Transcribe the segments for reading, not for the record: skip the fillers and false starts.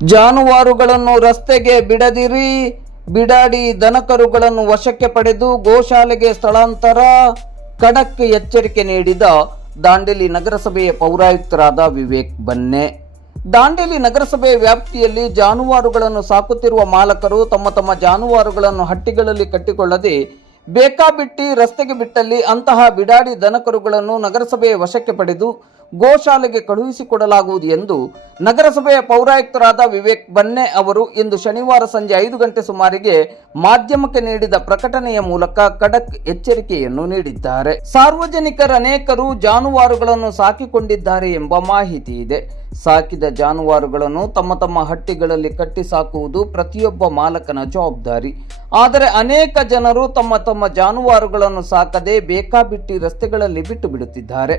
ಜಾನುವಾರುಗಳನ್ನು ರಸ್ತೆಗೆ ಬಿಡದಿರಿ, ಬಿಡಾಡಿ ದನಕರುಗಳನ್ನು ವಶಕ್ಕೆ ಪಡೆದು ಗೋಶಾಲೆಗೆ ಸ್ಥಳಾಂತರ, ಖಡಕ್ ಎಚ್ಚರಿಕೆ ನೀಡಿದ ದಾಂಡೇಲಿ ನಗರಸಭೆಯ ಪೌರಾಯುಕ್ತರಾದ ವಿವೇಕ್ ಬನ್ನೆ. ದಾಂಡೇಲಿ ನಗರಸಭೆ ವ್ಯಾಪ್ತಿಯಲ್ಲಿ ಜಾನುವಾರುಗಳನ್ನು ಸಾಕುತ್ತಿರುವ ಮಾಲಕರು ತಮ್ಮ ಜಾನುವಾರುಗಳನ್ನು ಹಟ್ಟಿಗಳಲ್ಲಿ ಕಟ್ಟಿಕೊಳ್ಳದೆ ಬೇಕಾಬಿಟ್ಟಿ ರಸ್ತೆಗೆ ಬಿಟ್ಟಲ್ಲಿ ಅಂತಹ ಬಿಡಾಡಿ ದನಕರುಗಳನ್ನು ನಗರಸಭೆಯ ವಶಕ್ಕೆ ಪಡೆದು ಗೋಶಾಲೆಗೆ ಕಳುಹಿಸಿಕೊಡಲಾಗುವುದು ಎಂದು ನಗರಸಭೆಯ ಪೌರಾಯುಕ್ತರಾದ ವಿವೇಕ್ ಬನ್ನೆ ಅವರು ಇಂದು ಶನಿವಾರ ಸಂಜೆ 5 ಗಂಟೆ ಸುಮಾರಿಗೆ ಮಾಧ್ಯಮಕ್ಕೆ ನೀಡಿದ ಪ್ರಕಟಣೆಯ ಮೂಲಕ ಖಡಕ್ ಎಚ್ಚರಿಕೆಯನ್ನು ನೀಡಿದ್ದಾರೆ. ಸಾರ್ವಜನಿಕರನೇಕರು ಜಾನುವಾರುಗಳನ್ನು ಸಾಕಿಕೊಂಡಿದ್ದಾರೆ ಎಂಬ ಮಾಹಿತಿ ಇದೆ. ಸಾಕಿದ ಜಾನುವಾರುಗಳನ್ನು ತಮ್ಮ ಹಟ್ಟಿಗಳಲ್ಲಿ ಕಟ್ಟಿ ಸಾಕುವುದು ಪ್ರತಿಯೊಬ್ಬ ಮಾಲಕನ ಜವಾಬ್ದಾರಿ. ಆದರೆ ಅನೇಕ ಜನರು ತಮ್ಮ ಜಾನುವಾರುಗಳನ್ನು ಸಾಕದೆ ಬೇಕಾಬಿಟ್ಟಿ ರಸ್ತೆಗಳಲ್ಲಿ ಬಿಟ್ಟು ಬಿಡುತ್ತಿದ್ದಾರೆ.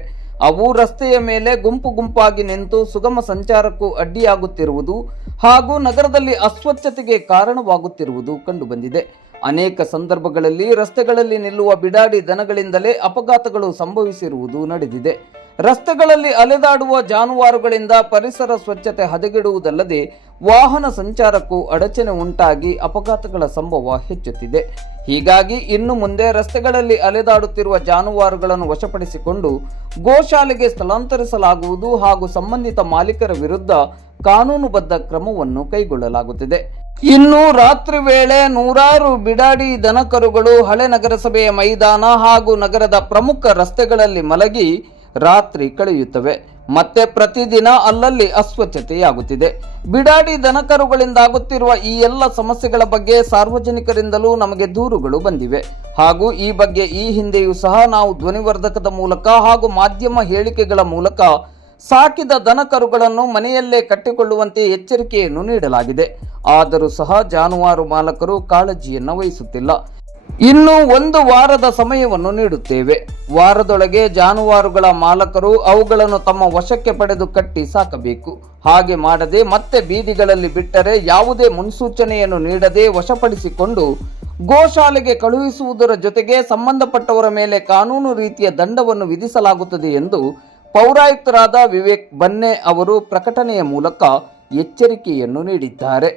ಅವು ರಸ್ತೆಯ ಮೇಲೆ ಗುಂಪಾಗಿ ನಿಂತು ಸುಗಮ ಸಂಚಾರಕ್ಕೂ ಅಡ್ಡಿಯಾಗುತ್ತಿರುವುದು ಹಾಗೂ ನಗರದಲ್ಲಿ ಅಸ್ವಚ್ಛತೆಗೆ ಕಾರಣವಾಗುತ್ತಿರುವುದು ಕಂಡುಬಂದಿದೆ. ಅನೇಕ ಸಂದರ್ಭಗಳಲ್ಲಿ ರಸ್ತೆಗಳಲ್ಲಿ ನಿಲ್ಲುವ ಬಿಡಾಡಿ ದನಗಳಿಂದಲೇ ಅಪಘಾತಗಳು ಸಂಭವಿಸಿರುವುದು ನಡೆದಿದೆ. ರಸ್ತೆಗಳಲ್ಲಿ ಅಲೆದಾಡುವ ಜಾನುವಾರುಗಳಿಂದ ಪರಿಸರ ಸ್ವಚ್ಛತೆ ಹದಗೆಡುವುದಲ್ಲದೆ ವಾಹನ ಸಂಚಾರಕ್ಕೂ ಅಡಚಣೆ ಉಂಟಾಗಿ ಅಪಘಾತಗಳ ಸಂಭವ ಹೆಚ್ಚುತ್ತಿದೆ. ಹೀಗಾಗಿ ಇನ್ನು ಮುಂದೆ ರಸ್ತೆಗಳಲ್ಲಿ ಅಲೆದಾಡುತ್ತಿರುವ ಜಾನುವಾರುಗಳನ್ನು ವಶಪಡಿಸಿಕೊಂಡು ಗೋಶಾಲೆಗೆ ಸ್ಥಳಾಂತರಿಸಲಾಗುವುದು ಹಾಗೂ ಸಂಬಂಧಿತ ಮಾಲೀಕರ ವಿರುದ್ಧ ಕಾನೂನುಬದ್ಧ ಕ್ರಮವನ್ನು ಕೈಗೊಳ್ಳಲಾಗುತ್ತಿದೆ. ಇನ್ನು ರಾತ್ರಿ ವೇಳೆ ನೂರಾರು ಬಿಡಾಡಿ ದನಕರುಗಳು ಹಳೆ ನಗರಸಭೆಯ ಮೈದಾನ ಹಾಗೂ ನಗರದ ಪ್ರಮುಖ ರಸ್ತೆಗಳಲ್ಲಿ ಮಲಗಿ ರಾತ್ರಿ ಕಳೆಯುತ್ತವೆ. ಮತ್ತೆ ಪ್ರತಿದಿನ ಅಲ್ಲಲ್ಲಿ ಅಸ್ವಚ್ಛತೆಯಾಗುತ್ತಿದೆ. ಬಿಡಾಡಿ ದನಕರುಗಳಿಂದಾಗುತ್ತಿರುವ ಈ ಎಲ್ಲ ಸಮಸ್ಯೆಗಳ ಬಗ್ಗೆ ಸಾರ್ವಜನಿಕರಿಂದಲೂ ನಮಗೆ ದೂರುಗಳು ಬಂದಿವೆ ಹಾಗೂ ಈ ಬಗ್ಗೆ ಈ ಹಿಂದೆಯೂ ಸಹ ನಾವು ಧ್ವನಿವರ್ಧಕದ ಮೂಲಕ ಹಾಗೂ ಮಾಧ್ಯಮ ಹೇಳಿಕೆಗಳ ಮೂಲಕ ಸಾಕಿದ ದನಕರುಗಳನ್ನು ಮನೆಯಲ್ಲೇ ಕಟ್ಟಿಕೊಳ್ಳುವಂತೆ ಎಚ್ಚರಿಕೆಯನ್ನು ನೀಡಲಾಗಿದೆ. ಆದರೂ ಸಹ ಜಾನುವಾರು ಮಾಲಕರು ಕಾಳಜಿಯನ್ನು ವಹಿಸುತ್ತಿಲ್ಲ. ಇನ್ನು 1 ವಾರದ ಸಮಯವನ್ನು ನೀಡುತ್ತೇವೆ. ವಾರದೊಳಗೆ ಜಾನುವಾರುಗಳ ಮಾಲಕರು ಅವುಗಳನ್ನು ತಮ್ಮ ವಶಕ್ಕೆ ಪಡೆದು ಕಟ್ಟಿ ಸಾಕಬೇಕು. ಹಾಗೆ ಮಾಡದೆ ಮತ್ತೆ ಬೀದಿಗಳಲ್ಲಿ ಬಿಟ್ಟರೆ ಯಾವುದೇ ಮುನ್ಸೂಚನೆಯನ್ನು ನೀಡದೆ ವಶಪಡಿಸಿಕೊಂಡು ಗೋಶಾಲೆಗೆ ಕಳುಹಿಸುವುದರ ಜೊತೆಗೆ ಸಂಬಂಧಪಟ್ಟವರ ಮೇಲೆ ಕಾನೂನು ರೀತಿಯ ದಂಡವನ್ನು ವಿಧಿಸಲಾಗುತ್ತದೆ ಎಂದು ಪೌರಾಯುಕ್ತರಾದ ವಿವೇಕ್ ಬನ್ನೆ ಅವರು ಪ್ರಕಟಣೆಯ ಮೂಲಕ ಎಚ್ಚರಿಕೆಯನ್ನು ನೀಡಿದ್ದಾರೆ.